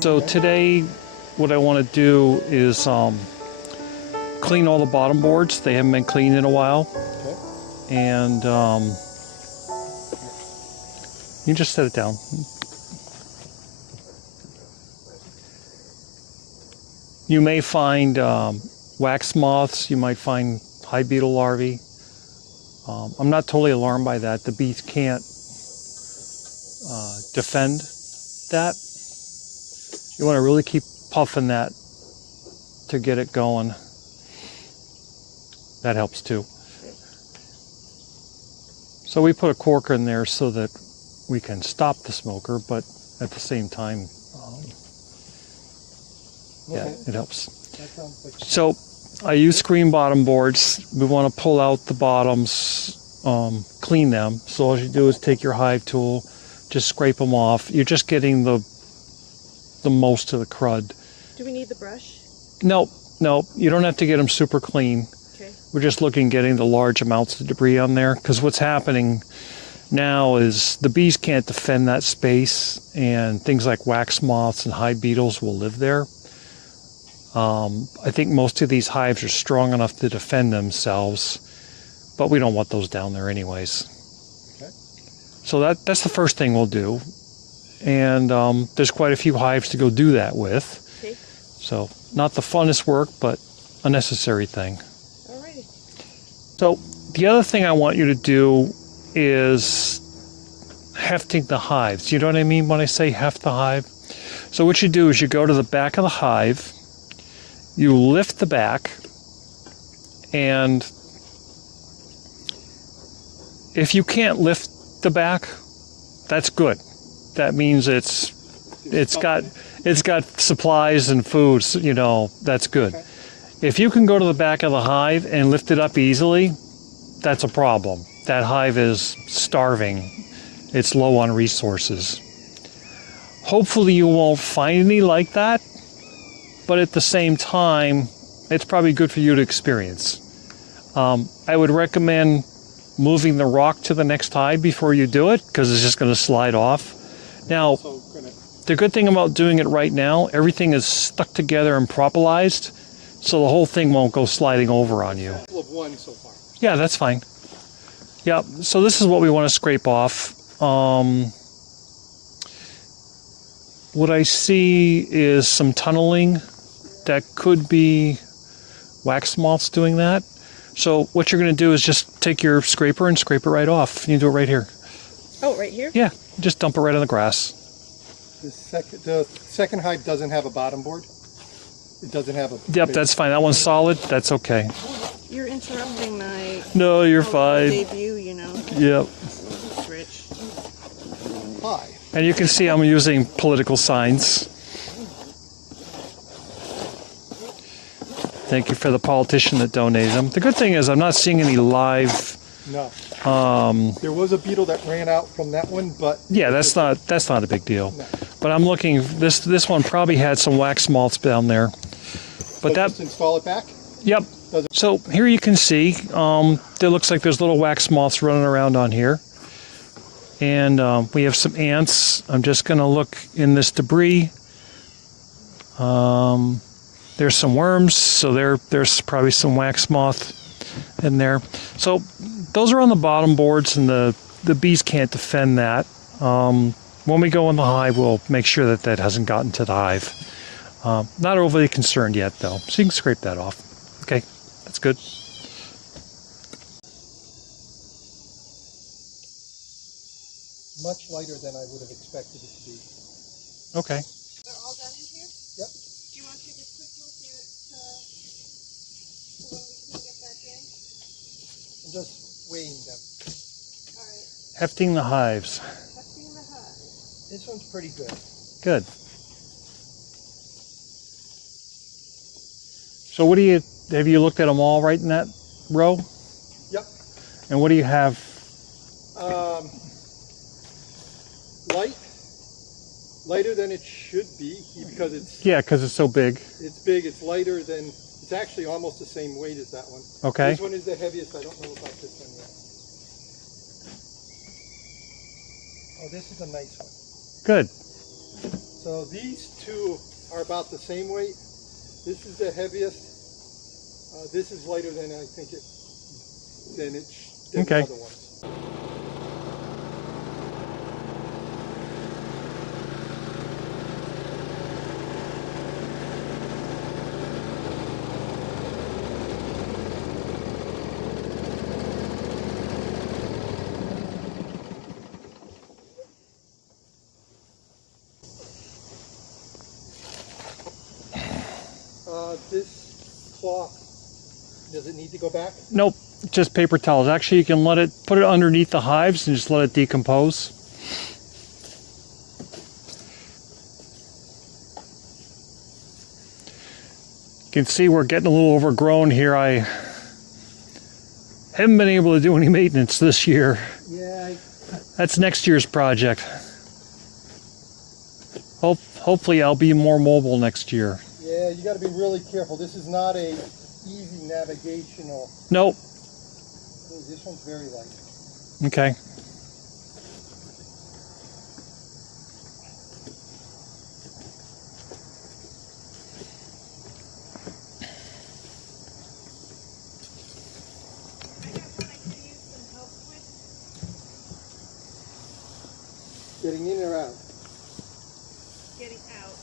So today, what I want to do is clean all the bottom boards. They haven't been cleaned in a while. Okay. And you just set it down. You may find wax moths. You might find hive beetle larvae. I'm not totally alarmed by that. The bees can't defend that. You want to really keep puffing that to get it going. That helps too. So we put a cork in there so that we can stop the smoker, but at the same time, yeah, it helps. So I use screen bottom boards. We want to pull out the bottoms, clean them. So all you do is take your hive tool, just scrape them off. You're just getting the most of the crud. Do we need the brush? No, you don't have to get them super clean. Okay. We're just looking getting the large amounts of debris on there, because what's happening now is the bees can't defend that space, and things like wax moths and hive beetles will live there. I think most of these hives are strong enough to defend themselves, but we don't want those down there anyways. Okay. So that's the first thing we'll do. And there's quite a few hives to go do that with. Okay. So not the funnest work, but a necessary thing. Alrighty. So the other thing I want you to do is hefting the hives. You know what I mean when I say heft the hive? So what you do is you go to the back of the hive, you lift the back, and if you can't lift the back, that's good. That means it's got supplies and foods, you know, that's good. Okay. If you can go to the back of the hive and lift it up easily, that's a problem. That hive is starving. It's low on resources. Hopefully you won't find any like that, but at the same time, it's probably good for you to experience. I would recommend moving the rock to the next hive before you do it, because it's just going to slide off. Now, the good thing about doing it right now, everything is stuck together and propolized, so the whole thing won't go sliding over on you. Of one so far. Yeah, that's fine. Yeah, so this is what we want to scrape off. What I see is some tunneling. That could be wax moths doing that. So what you're going to do is just take your scraper and scrape it right off. You can do it right here. Oh, right here? Yeah, just dump it right on the grass. The second hive doesn't have a bottom board. It doesn't have a... Yep, that's fine. That one's solid. That's okay. You're interrupting my... No, you're fine. ...debut, you know. Yep. It's rich. Hi. And you can see I'm using political signs. Thank you for the politician that donated them. The good thing is I'm not seeing any live... No. There was a beetle that ran out from that one, but... Yeah, that's not a big deal. No. But I'm looking, this one probably had some wax moths down there. But So just install it back? Yep. So here you can see, there looks like there's little wax moths running around on here. And we have some ants. I'm just going to look in this debris. There's some worms, so there's probably some wax moth in there. So those are on the bottom boards, and the bees can't defend that. When we go in the hive, we'll make sure that that hasn't gotten to the hive. Not overly concerned yet, though, so you can scrape that off. Okay, that's good. Much lighter than I would have expected it to be. Okay. They're all done in here? Yep. Do you want to take a quick look at so when we can get back in? I'm just weighing them. All right. Hefting the hives. Hefting the hive. This one's pretty good. Good. So have you looked at them all right in that row? Yep. And what do you have? Lighter than it should be, because it's... Yeah, because it's so big. It's big, it's lighter than... It's actually almost the same weight as that one. Okay. This one is the heaviest. I don't know about this one yet. Oh, this is a nice one. Good. So So these two are about the same weight. This is the heaviest. This is lighter than I think it than Okay. the other ones. This cloth, does it need to go back? Nope, just paper towels. Actually, you can put it underneath the hives and just let it decompose. You can see we're getting a little overgrown here. I haven't been able to do any maintenance this year. Yeah. That's next year's project. Hopefully I'll be more mobile next year. Yeah, you got to be really careful. This is not a easy navigational. Nope. Ooh, this one's very light. Okay. I got one I can use some help with. Getting in or out? Getting out.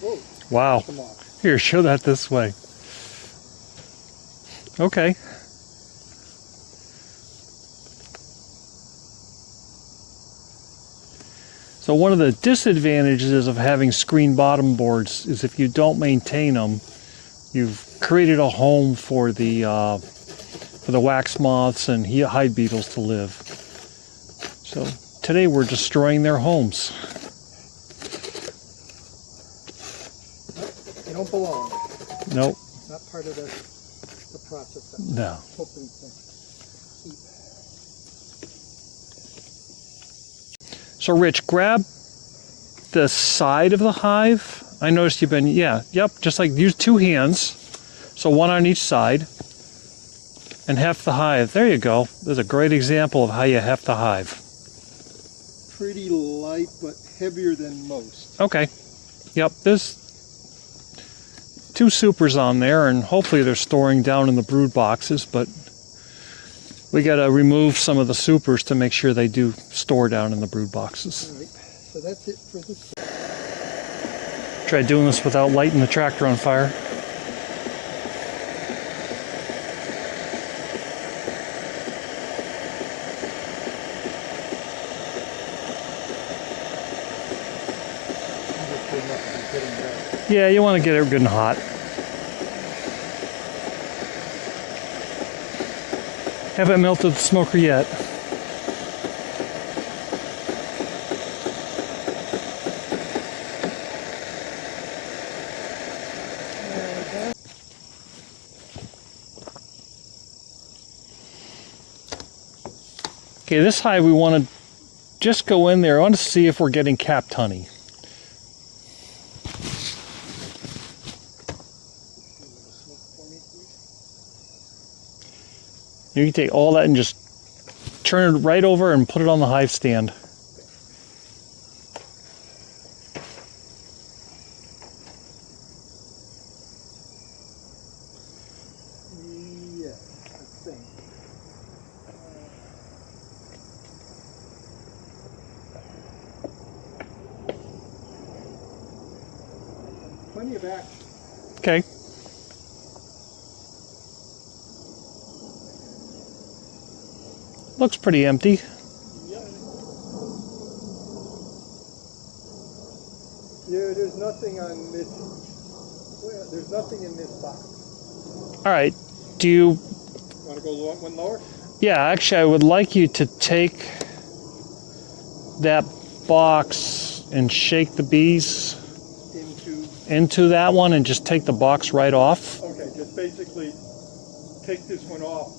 Whoa. Wow. Come on. Here, show that this way. Okay. So one of the disadvantages of having screen bottom boards is if you don't maintain them, you've created a home for the wax moths and hive beetles to live. So today we're destroying their homes. They don't belong. Nope. It's not part of the process that we're No. hoping to keep. So Rich, grab the side of the hive. I noticed you've been, just like use two hands. So one on each side. And heft the hive. There you go. There's a great example of how you heft the hive. Pretty light, but heavier than most. Okay. Yep, there's two supers on there, and hopefully they're storing down in the brood boxes, but we got to remove some of the supers to make sure they do store down in the brood boxes. All right. So that's it for this. Try doing this without lighting the tractor on fire. Yeah, you want to get it good and hot. Haven't melted the smoker yet. Okay, this hive we want to just go in there. I want to see if we're getting capped honey. You can take all that and just turn it right over and put it on the hive stand. Yeah, I think. Plenty of action. Okay. Looks pretty empty. Yeah. Yeah, there's nothing on this. Well, there's nothing in this box. All right. Do you... Want to go one lower? Yeah, actually, I would like you to take that box and shake the bees into that one and just take the box right off. Okay, just basically take this one off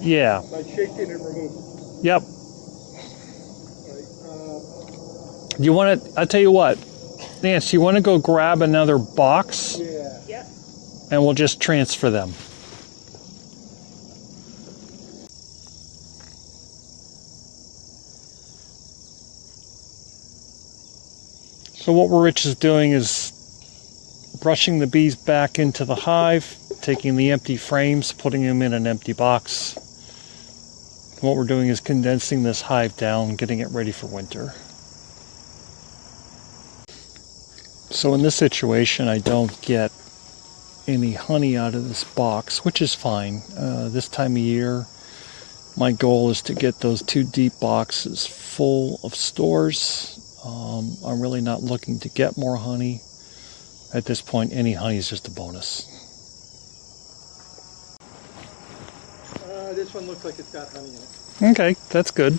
Yeah. by shaking and removing. Yep. Right, Do you want it? I'll tell you what. Nancy, you want to go grab another box Yeah. Yep. and we'll just transfer them. So what Rich is doing is brushing the bees back into the hive, taking the empty frames, putting them in an empty box. And what we're doing is condensing this hive down, getting it ready for winter. So in this situation, I don't get any honey out of this box, which is fine. This time of year, my goal is to get those 2 deep boxes full of stores. I'm really not looking to get more honey. At this point, any honey is just a bonus. This one looks like it's got honey in it. Okay, that's good.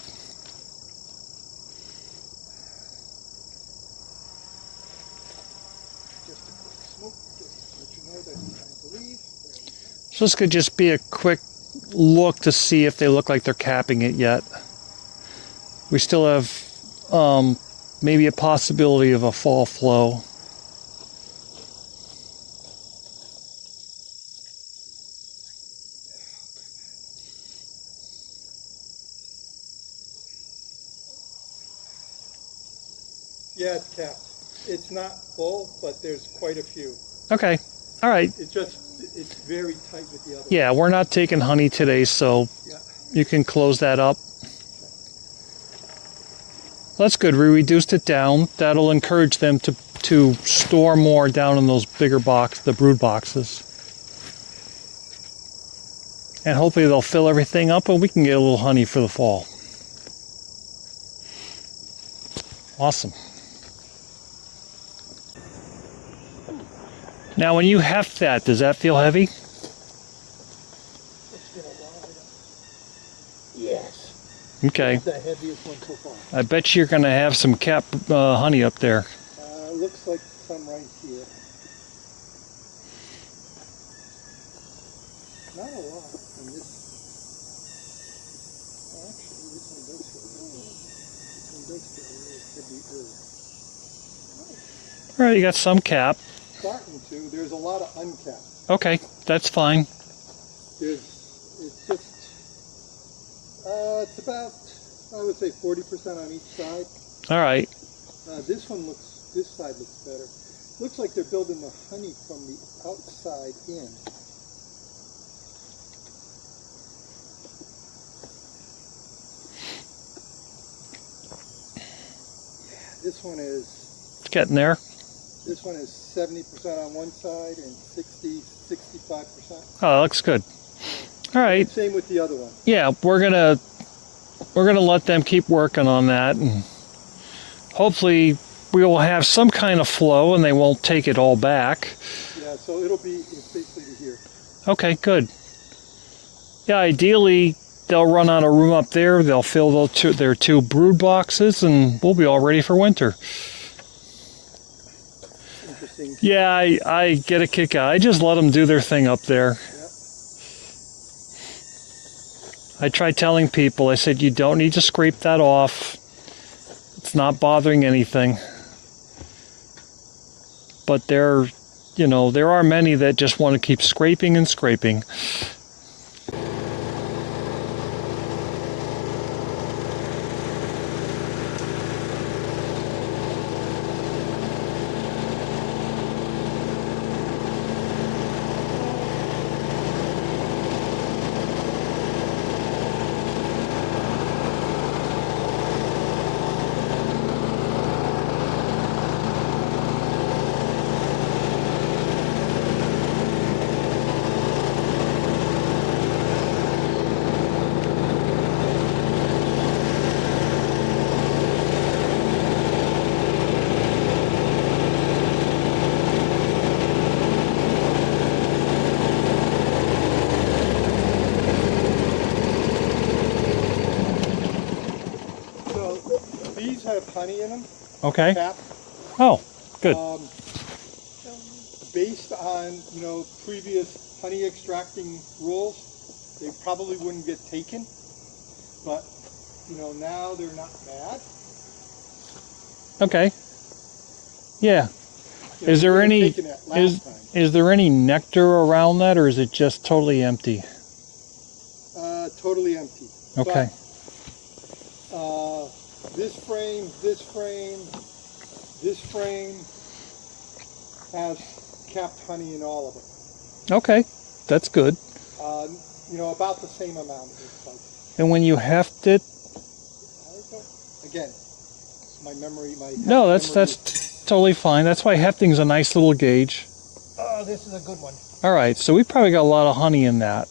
Just a quick smoke, just to let you know that I believe. So this could just be a quick look to see if they look like they're capping it yet. We still have maybe a possibility of a fall flow. Yeah, it's capped. It's not full, but there's quite a few. Okay, all right. It's very tight with the other Yeah, we're not taking honey today, so Yeah. you can close that up. That's good. We reduced it down. That'll encourage them to store more down in those bigger the brood boxes. And hopefully they'll fill everything up and we can get a little honey for the fall. Awesome. Now when you heft that, does that feel heavy? It's been a while. Yes. Okay. It's the heaviest one so far. I bet you're going to have some cap honey up there. Looks like some right here. Not a lot in this. Actually, this one does feel good. This one does feel really heavy. All right, you got some cap. Starting to. There's a lot of uncapped. Okay, that's fine. It's about, I would say 40% on each side. All right. This side looks better. Looks like they're building the honey from the outside in. This one is It's getting there. This one is 70% on one side and 65%. Oh, that looks good. All right. Same with the other one. Yeah, we're gonna let them keep working on that, and hopefully we will have some kind of flow, and they won't take it all back. Yeah, so it's basically to here. Okay, good. Yeah, ideally they'll run out of room up there. They'll fill their 2 brood boxes, and we'll be all ready for winter. Interesting. Yeah, I get a kick out. I just let them do their thing up there. Yep. I try telling people, I said, you don't need to scrape that off. It's not bothering anything. But there are many that just want to keep scraping and scraping. Have honey in them. Okay. Cap. Oh, good. Based on previous honey extracting rules, they probably wouldn't get taken, but now they're not bad. Okay. Yeah. You know, Is there we would've any taken that last time. is there any nectar around that, or is it just totally empty? Totally empty. Okay. But, this frame, this frame, this frame has capped honey in all of it. Okay. That's good. You know, about the same amount, it looks like. And when you heft it, Again, my memory, my no, memory that's totally fine. That's why hefting's a nice little gauge. Oh, this is a good one. All right, so we probably got a lot of honey in that.